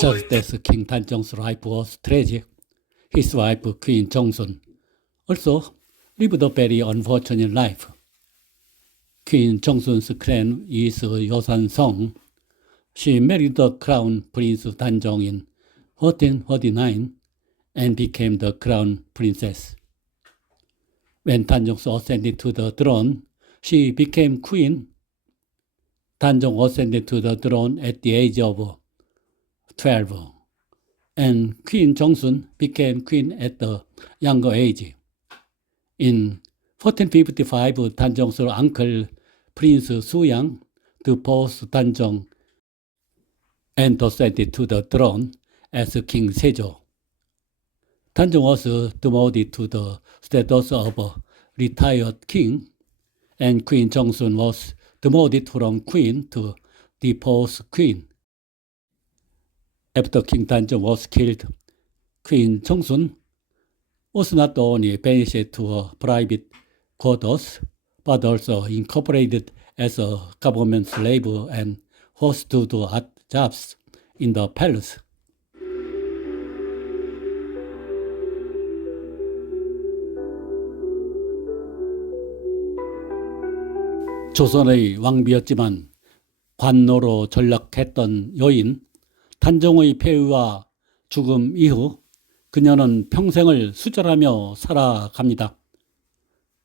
Just as King Tanjong's life was tragic, his wife Queen Jongsun also lived a very unfortunate life. Queen Jongsun's clan is Yosan Song. She married the crown prince Tanjong in 1449 and became the crown princess. When Tanjong ascended to the throne, she became queen. Tanjong ascended to the throne at the age of 12, and Queen Jongsun became queen at the younger age. In 1455, Tanjong's uncle, Prince Suyang, deposed Tanjong and ascended to the throne as King Sejo. Tanjong was demoted to the status of a retired king, and Queen Jongsun was demoted from queen to deposed queen. After King Tanjong was killed, Queen Jongsun was not only banished to a private quarters, but also incorporated as a government slave and forced to do odd jobs in the palace. 조선의 왕비였지만 관노로 전락했던 여인 단종의 폐위와 죽음 이후 그녀는 평생을 수절하며 살아갑니다.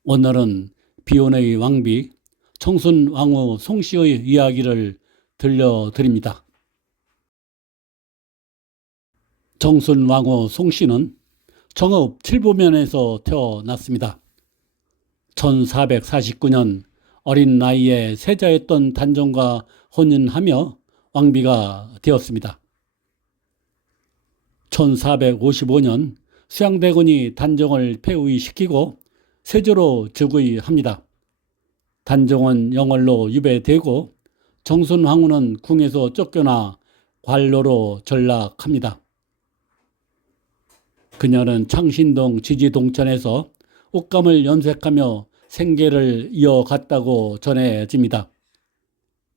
오늘은 비운의 왕비 청순왕후 송씨의 이야기를 들려드립니다. 청순왕후 송씨는 정읍 칠보면에서 태어났습니다. 1449년 어린 나이에 세자였던 단종과 혼인하며 왕비가 되었습니다. 1455년 수양대군이 단종을 폐위시키고 세조로 즉위합니다. 단종은 영월로 유배되고 정순왕후는 궁에서 쫓겨나 관로로 전락합니다. 그녀는 창신동 지지동천에서 옷감을 염색하며 생계를 이어갔다고 전해집니다.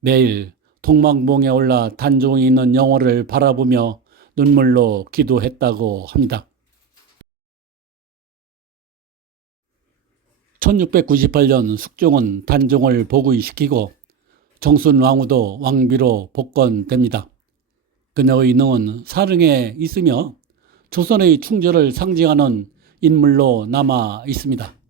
매일 동망봉에 올라 단종이 있는 영월을 바라보며 눈물로 기도했다고 합니다. 1698년 숙종은 단종을 복위시키고 정순왕후도 왕비로 복권됩니다. 그녀의 능은 사릉에 있으며 조선의 충절을 상징하는 인물로 남아 있습니다.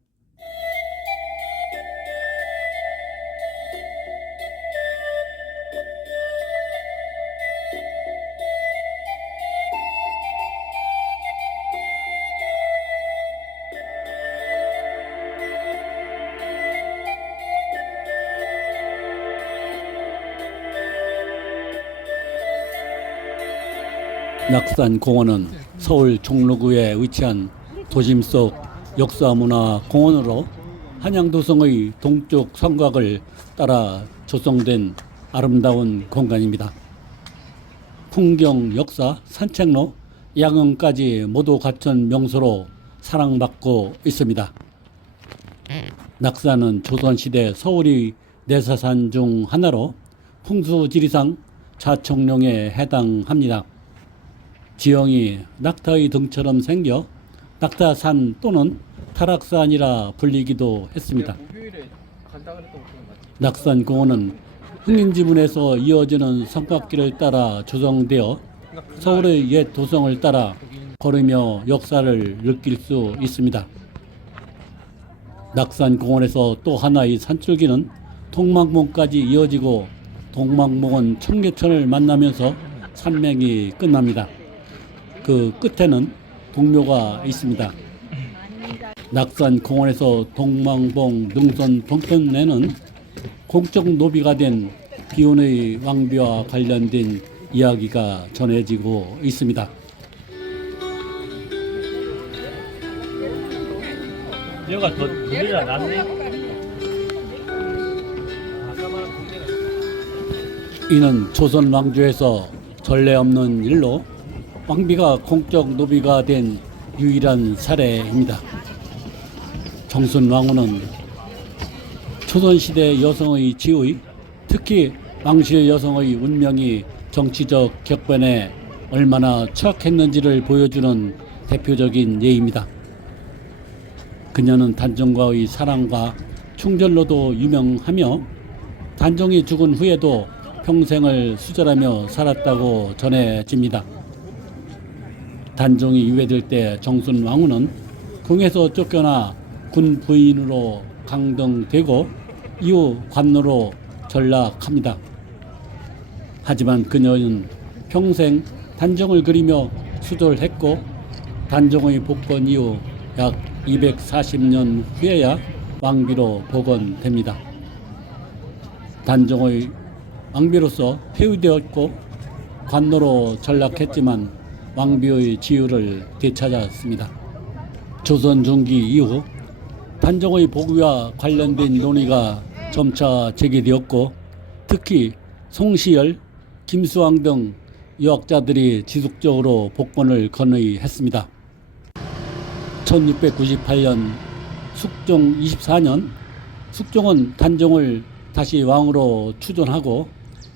낙산공원은 서울 종로구에 위치한 도심 속 역사문화공원으로 한양도성의 동쪽 성곽을 따라 조성된 아름다운 공간입니다. 풍경, 역사, 산책로, 야경까지 모두 갖춘 명소로 사랑받고 있습니다. 낙산은 조선시대 서울의 내사산 중 하나로 풍수지리상 자청룡에 해당합니다. 지형이 낙타의 등처럼 생겨 낙타산 또는 타락산이라 불리기도 했습니다. 낙산공원은 흥인지문에서 이어지는 성곽길을 따라 조성되어 서울의 옛 도성을 따라 걸으며 역사를 느낄 수 있습니다. 낙산공원에서 또 하나의 산줄기는 동망봉까지 이어지고 동망봉은 청계천을 만나면서 산맥이 끝납니다. 그 끝에는 동묘가 있습니다. 낙산공원에서 동망봉 능선 동편에는 공적 노비가 된 비운의 왕비와 관련된 이야기가 전해지고 있습니다. 여기가 더 물이라 낫네. 이는 조선 왕조에서 전례 없는 일로 왕비가 공적 노비가 된 유일한 사례입니다. 정순왕후는 조선시대 여성의 지위, 특히 왕실 여성의 운명이 정치적 격변에 얼마나 추악했는지를 보여주는 대표적인 예입니다. 그녀는 단종과의 사랑과 충절로도 유명하며 단종이 죽은 후에도 평생을 수절하며 살았다고 전해집니다. 단종이 유배될 때 정순 왕후는 궁에서 쫓겨나 군 부인으로 강등되고 이후 관노로 전락합니다. 하지만 그녀는 평생 단종을 그리며 수절했고 단종의 복권 이후 약 240년 후에야 왕비로 복원됩니다. 단종의 왕비로서 폐위되었고 관노로 전락했지만 왕비의 지위를 되찾았습니다. 조선 중기 이후 단종의 복위와 관련된 논의가 점차 제기되었고 특히 송시열, 김수왕 등 유학자들이 지속적으로 복권을 건의했습니다. 1698년 숙종 24년 숙종은 단종을 다시 왕으로 추존하고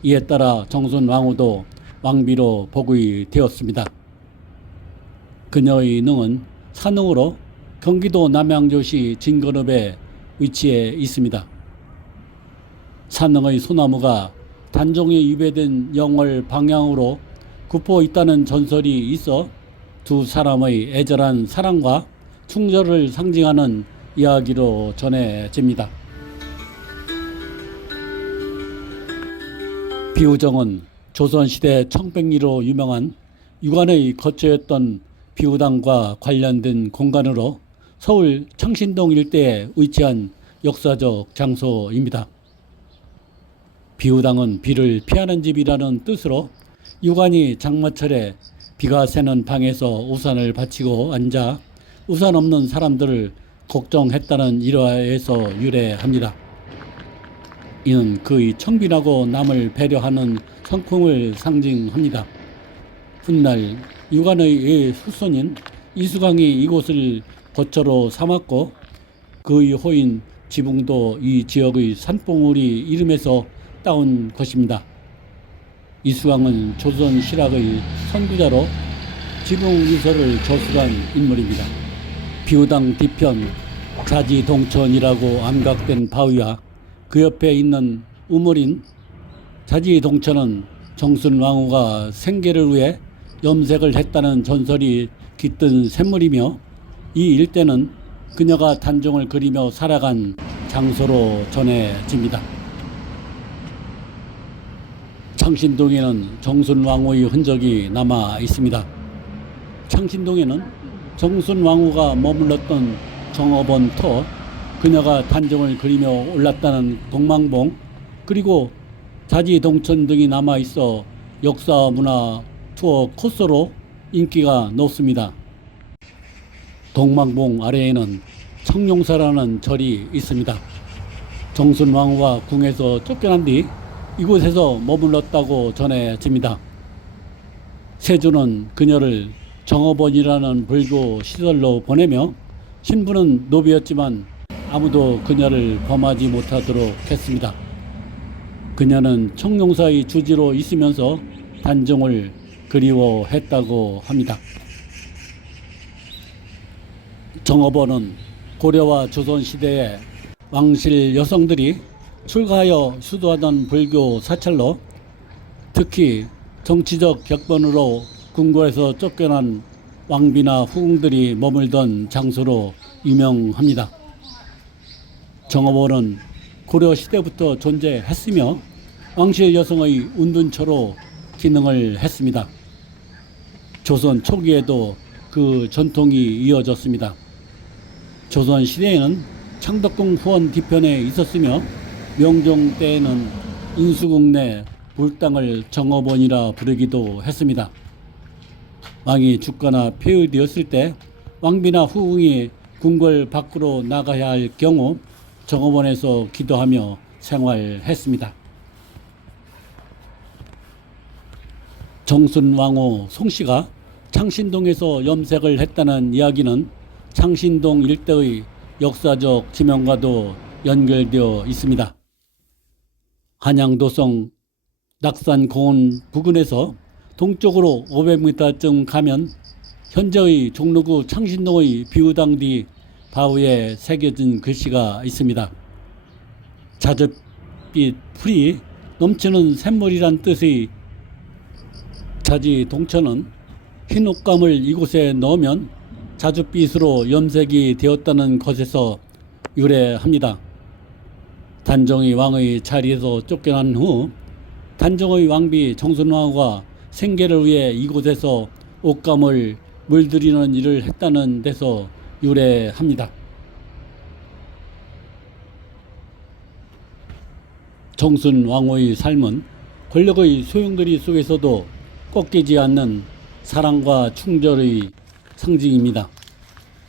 이에 따라 정순 왕후도 왕비로 복위되었습니다. 그녀의 능은 산흥으로 경기도 남양주시 진건읍에 위치해 있습니다. 산흥의 소나무가 단종이 유배된 영월 방향으로 굽어 있다는 전설이 있어 두 사람의 애절한 사랑과 충절을 상징하는 이야기로 전해집니다. 비우정은 조선시대 청백리로 유명한 유관의 거처였던 비우당과 관련된 공간으로 서울 창신동 일대에 위치한 역사적 장소입니다. 비우당은 비를 피하는 집이라는 뜻으로 유관이 장마철에 비가 새는 방에서 우산을 받치고 앉아 우산 없는 사람들을 걱정했다는 일화에서 유래합니다. 이는 그의 청빈하고 남을 배려하는 성품을 상징합니다. 훗날 유관의 후손인 이수광이 이곳을 거처로 삼았고 그의 호인 지붕도 이 지역의 산봉우리 이름에서 따온 것입니다. 이수광은 조선 실학의 선구자로 지붕 유서를 저술한 인물입니다. 비우당 뒤편 자지동천이라고 암각된 바위와 그 옆에 있는 우물인 자지동천은 정순 왕후가 생계를 위해 염색을 했다는 전설이 깃든 샘물이며 이 일대는 그녀가 단종을 그리며 살아간 장소로 전해집니다. 창신동에는 정순 왕후의 흔적이 남아 있습니다. 창신동에는 정순 왕후가 머물렀던 정업원 터, 그녀가 단종을 그리며 올랐다는 동망봉, 그리고 자지동천 등이 남아 있어 역사 문화 투어 코스로 인기가 높습니다. 동망봉 아래에는 청룡사라는 절이 있습니다. 정순 왕후가 궁에서 쫓겨난 뒤 이곳에서 머물렀다고 전해집니다. 세조는 그녀를 정업원이라는 불교 시설로 보내며 신부는 노비였지만 아무도 그녀를 범하지 못하도록 했습니다. 그녀는 청룡사의 주지로 있으면서 단종을 그리워했다고 합니다. 정업원은 고려와 조선시대에 왕실 여성들이 출가하여 수도하던 불교 사찰로 특히 정치적 격번으로 궁궐에서 쫓겨난 왕비나 후궁들이 머물던 장소로 유명합니다. 정업원은 고려 시대부터 존재했으며 왕실 여성의 운둔처로 기능을 했습니다. 조선 초기에도 그 전통이 이어졌습니다. 조선 시대에는 창덕궁 후원 뒤편에 있었으며 명종 때에는 인수궁 내 불당을 정업원이라 부르기도 했습니다. 왕이 죽거나 폐위되었을 때 왕비나 후궁이 궁궐 밖으로 나가야 할 경우 정업원에서 기도하며 생활했습니다. 정순 왕후 송씨가 창신동에서 염색을 했다는 이야기는 창신동 일대의 역사적 지명과도 연결되어 있습니다. 한양도성 낙산공원 부근에서 동쪽으로 500m쯤 가면 현재의 종로구 창신동의 비우당 뒤 바위에 새겨진 글씨가 있습니다. 자줏빛 풀이 넘치는 샘물이란 뜻의 자지 동천은 흰 옷감을 이곳에 넣으면 자줏빛으로 염색이 되었다는 것에서 유래합니다. 단종의 왕의 자리에서 쫓겨난 후 단종의 왕비 정순왕후가 생계를 위해 이곳에서 옷감을 물들이는 일을 했다는 데서 유래합니다. 정순왕후의 삶은 권력의 소용돌이 속에서도 꺾이지 않는 사랑과 충절의 상징입니다.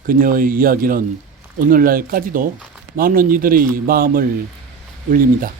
그녀의 이야기는 오늘날까지도 많은 이들의 마음을 울립니다.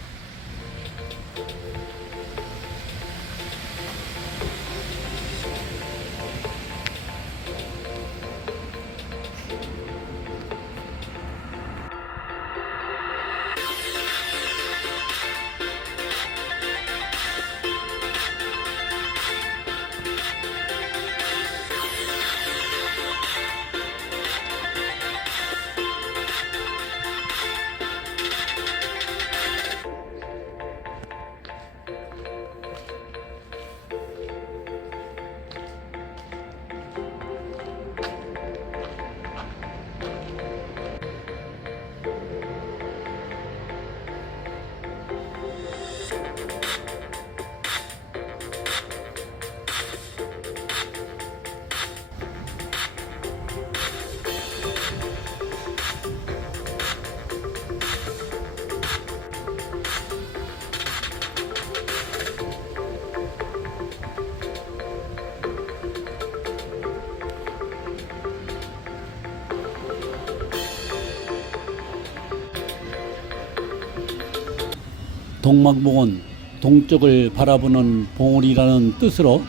동망봉은 동쪽을 바라보는 봉우리라는 뜻으로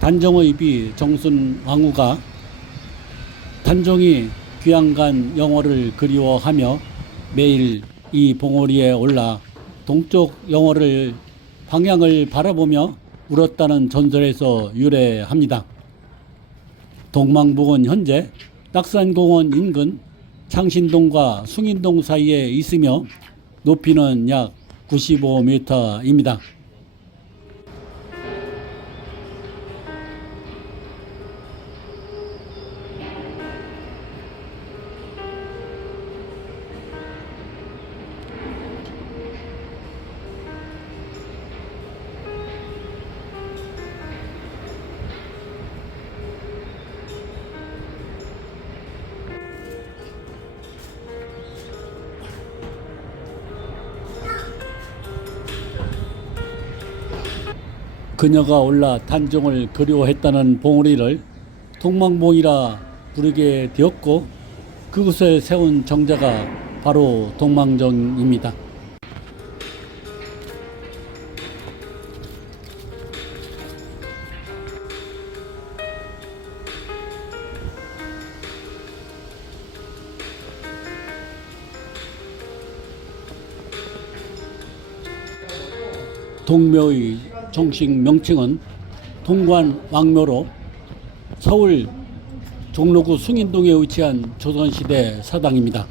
단종의 비 정순왕후가 단종이 귀양간 영월을 그리워하며 매일 이 봉우리에 올라 동쪽 영월을 방향을 바라보며 울었다는 전설에서 유래합니다. 동망봉은 현재 낙산공원 인근 창신동과 숭인동 사이에 있으며 높이는 약 95m입니다. 그녀가 올라 단종을 그리워했다는 봉우리를 동망봉이라 부르게 되었고 그곳에 세운 정자가 바로 동망정입니다. 동묘의 정식 명칭은 동관왕묘로 서울 종로구 숭인동에 위치한 조선시대 사당입니다.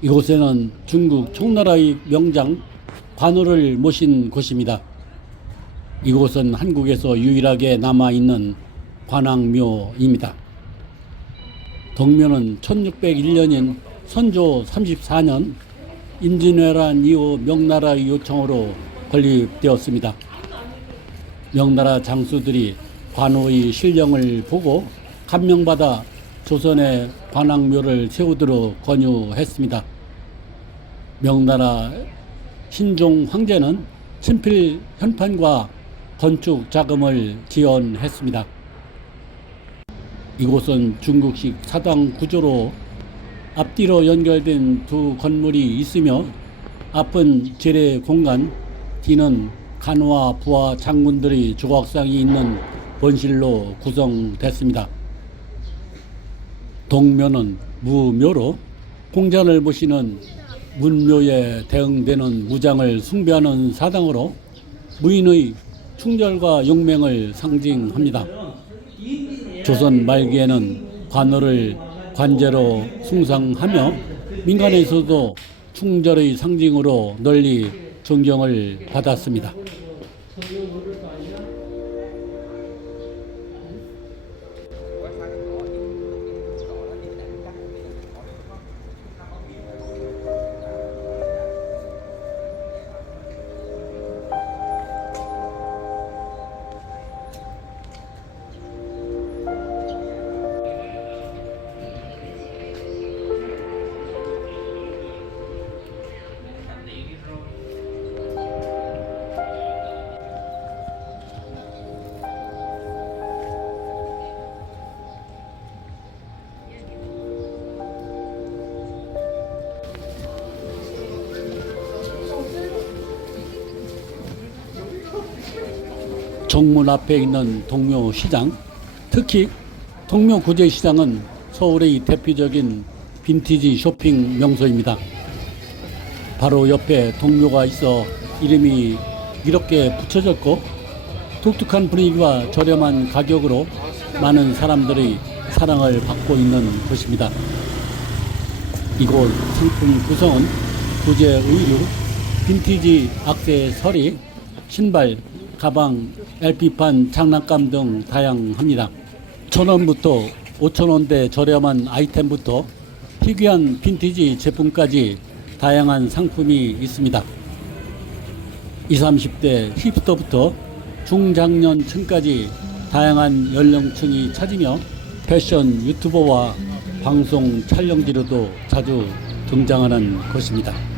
이곳에는 중국 총나라의 명장 관우를 모신 곳입니다. 이곳은 한국에서 유일하게 남아있는 관왕묘입니다. 동묘는 1601년인 선조 34년 임진왜란 이후 명나라의 요청으로 건립되었습니다. 명나라 장수들이 관우의 신령을 보고 감명받아 조선에 관왕묘를 세우도록 권유했습니다. 명나라 신종 황제는 친필 현판과 건축 자금을 지원했습니다. 이곳은 중국식 사당 구조로 앞뒤로 연결된 두 건물이 있으며 앞은 제례 공간, 뒤는 간호와 부하 장군들의 조각상이 있는 본실로 구성됐습니다. 동묘는 무묘로 공자를 모시는 문묘에 대응되는 무장을 숭배하는 사당으로 무인의 충절과 용맹을 상징합니다. 조선 말기에는 관어를 관제로 숭상하며 민간에서도 충절의 상징으로 널리 존경을 받았습니다. 정문 앞에 있는 동묘시장, 특히 동묘구제시장은 서울의 대표적인 빈티지 쇼핑 명소입니다. 바로 옆에 동묘가 있어 이름이 이렇게 붙여졌고 독특한 분위기와 저렴한 가격으로 많은 사람들의 사랑을 받고 있는 곳입니다. 이곳 상품 구성은 구제 의류, 빈티지 액세서리, 신발, 가방, LP판, 장난감 등 다양합니다. 1,000원부터 5,000원대 저렴한 아이템부터 희귀한 빈티지 제품까지 다양한 상품이 있습니다. 20, 30대 힙스터부터 중장년층까지 다양한 연령층이 찾으며 패션 유튜버와 방송 촬영지로도 자주 등장하는 곳입니다.